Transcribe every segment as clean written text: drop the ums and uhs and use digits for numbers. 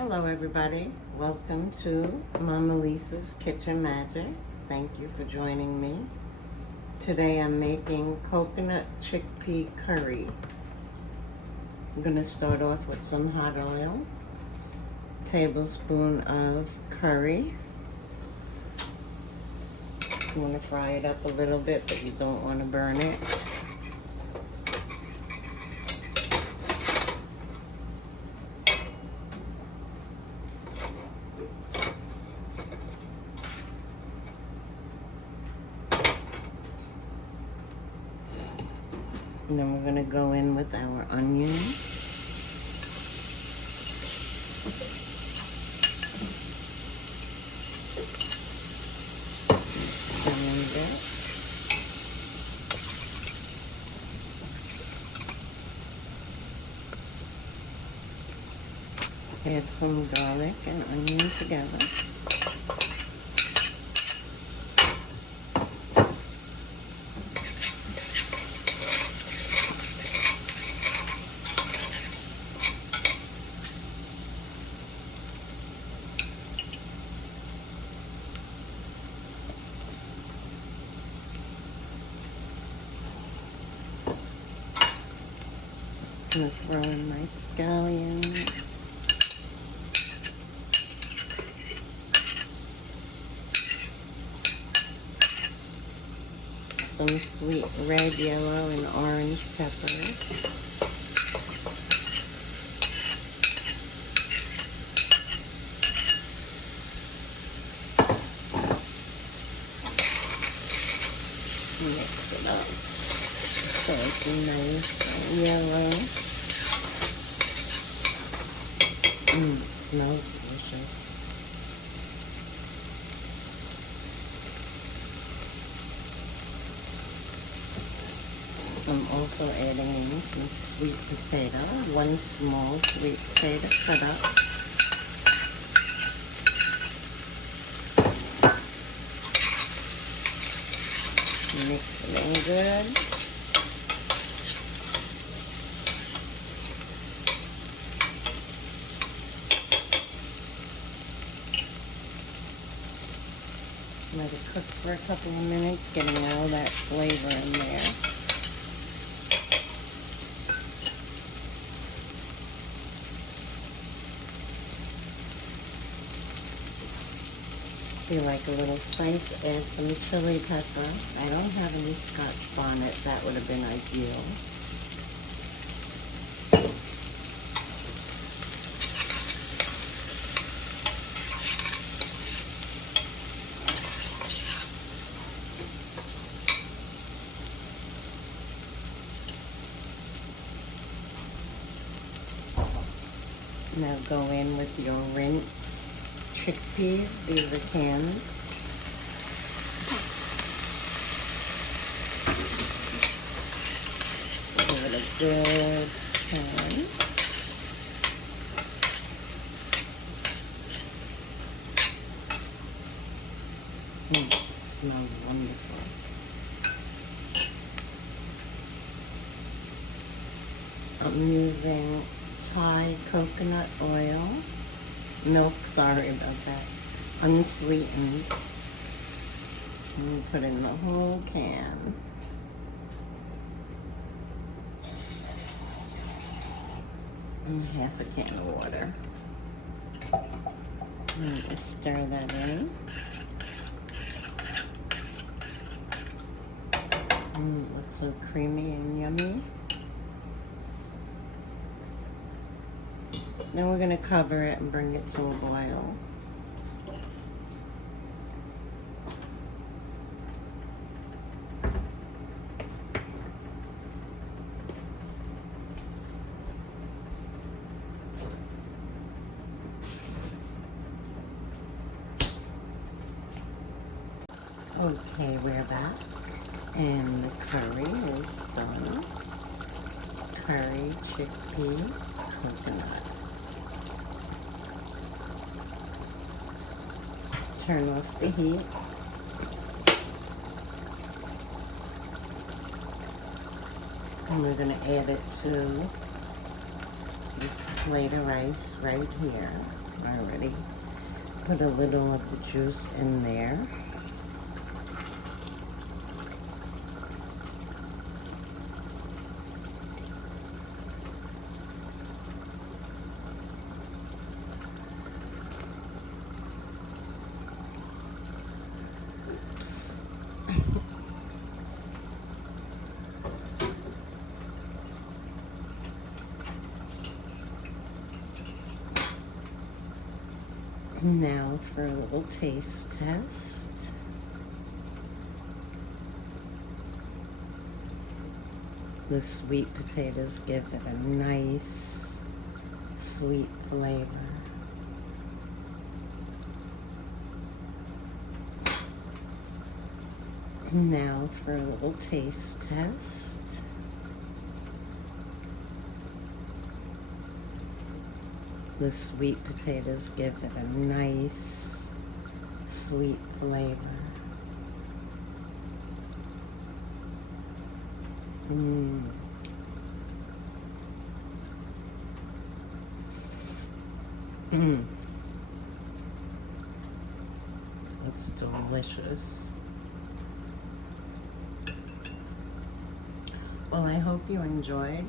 Hello everybody, welcome to Mama Lisa's Kitchen Magic. Thank you for joining me. Today I'm making coconut chickpea curry. I'm going to start off with some hot oil, tablespoon of curry. You want to fry it up a little bit, but you don't want to burn it. And then we're going to go in with our onions. Add some garlic and onion together. I'm going to throw in my scallions. Some sweet red, yellow, and orange peppers. Mix it up so it's nice and yellow. It smells delicious. I'm also adding in some sweet potato, one small sweet potato cut up. Mix it in good. Let it cook for a couple of minutes, getting all that flavor in there. If you like a little spice, add some chili pepper. I don't have any Scotch bonnet, that would have been ideal. Now go in with your rinsed chickpeas. These are canned. Give it a good turn. It smells wonderful. I'm using Thai coconut oil, milk, sorry about that, unsweetened. And put in the whole can. And half a can of water. And just stir that in. It looks so creamy and yummy. Then we're going to cover it and bring it to a boil. Okay, we're back. And the curry is done. Curry, chickpea, coconut. Turn off the heat. And we're going to add it to this plate of rice right here. I already put a little of the juice in there. Oops. Now for a little taste test. The sweet potatoes give it a nice sweet flavor. Now for a little taste test. The sweet potatoes give it a nice sweet flavor. It's delicious. Well, I hope you enjoyed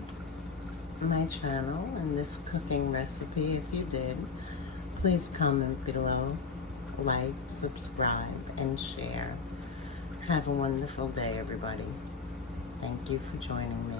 my channel and this cooking recipe. If you did, please comment below, like, subscribe, and share. Have a wonderful day, everybody. Thank you for joining me.